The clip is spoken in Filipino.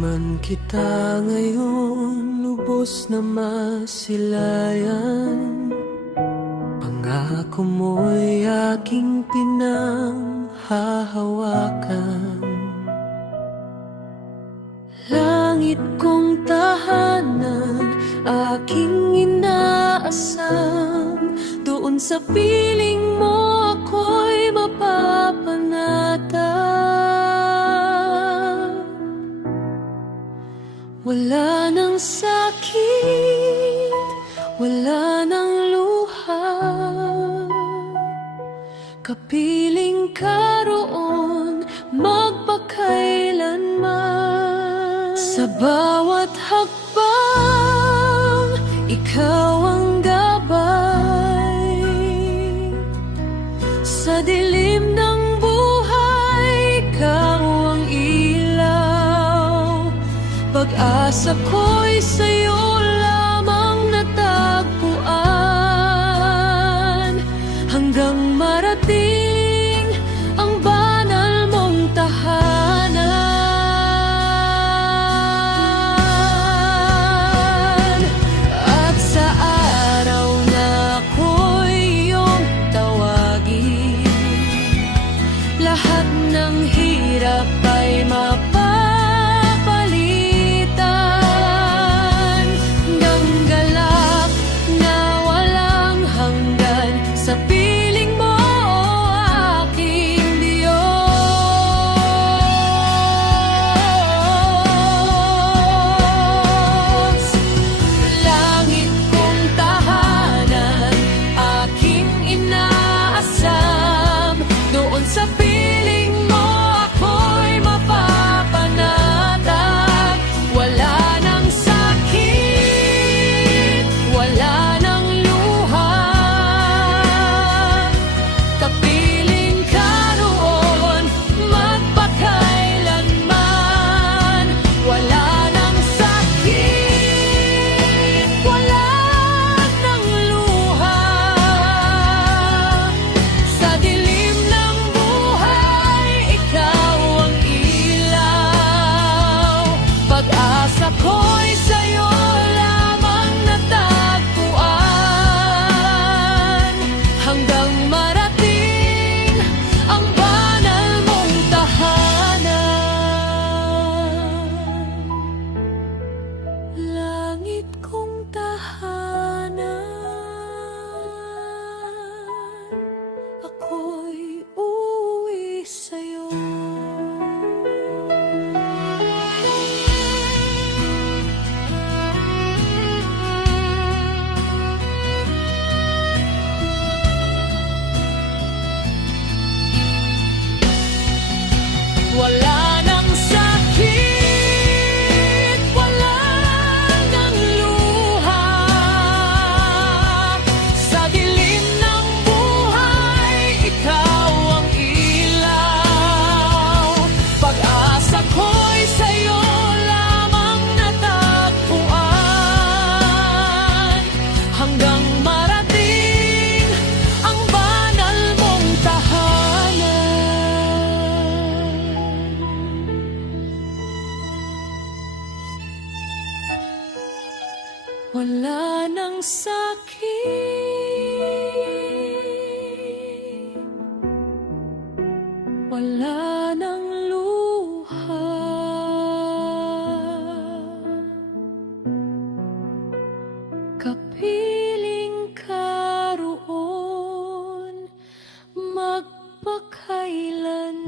man kita ngayon lubos na masilayan, pangako mo'y aking pinanghahawakan. Langit kong tahanan, aking inaasam, doon sa piling mo ako'y mapapanatag. Wala nang sakit, wala nang luha, kapiling ka roon magpakailanman. Sa bawat hakbang, ikaw ang gabay. Sa dilim ng buhay, ikaw ang ilaw. Pag-asa ko'y sa'yo lamang natagpuan, hanggang marating ang banal mong tahanan. At sa araw na ako'y iyong tawagin, lahat ng hirap ay mapapalitan ng galak na walang hanggan. Sa piling mo, aking Diyos. Langit kong tahanan, aking inaasam, doon sa piling mo ako'y mapapanatag. Wala nang sakit, wala nang luha, kapiling ka roon magpakailanman. Wala nang sakit, wala nang luha, sa dilim ng buhay, ikaw ang ilaw. Pag-asa ko'y sa'yo lamang natagpuan, hanggang marating ang banal mong tahanan. Langit kong tahanan, ako'y uuwi sa'yo. Wala nang sakit, wala nang luha, sa dilim ng buhay, ikaw ang ilaw. Pag-asa ko'y sa'yo lamang natagpuan, hanggang marating ang banal mong tahanan. Wala nang sakit, wala nang luha, kapiling ka roon magpakailanman.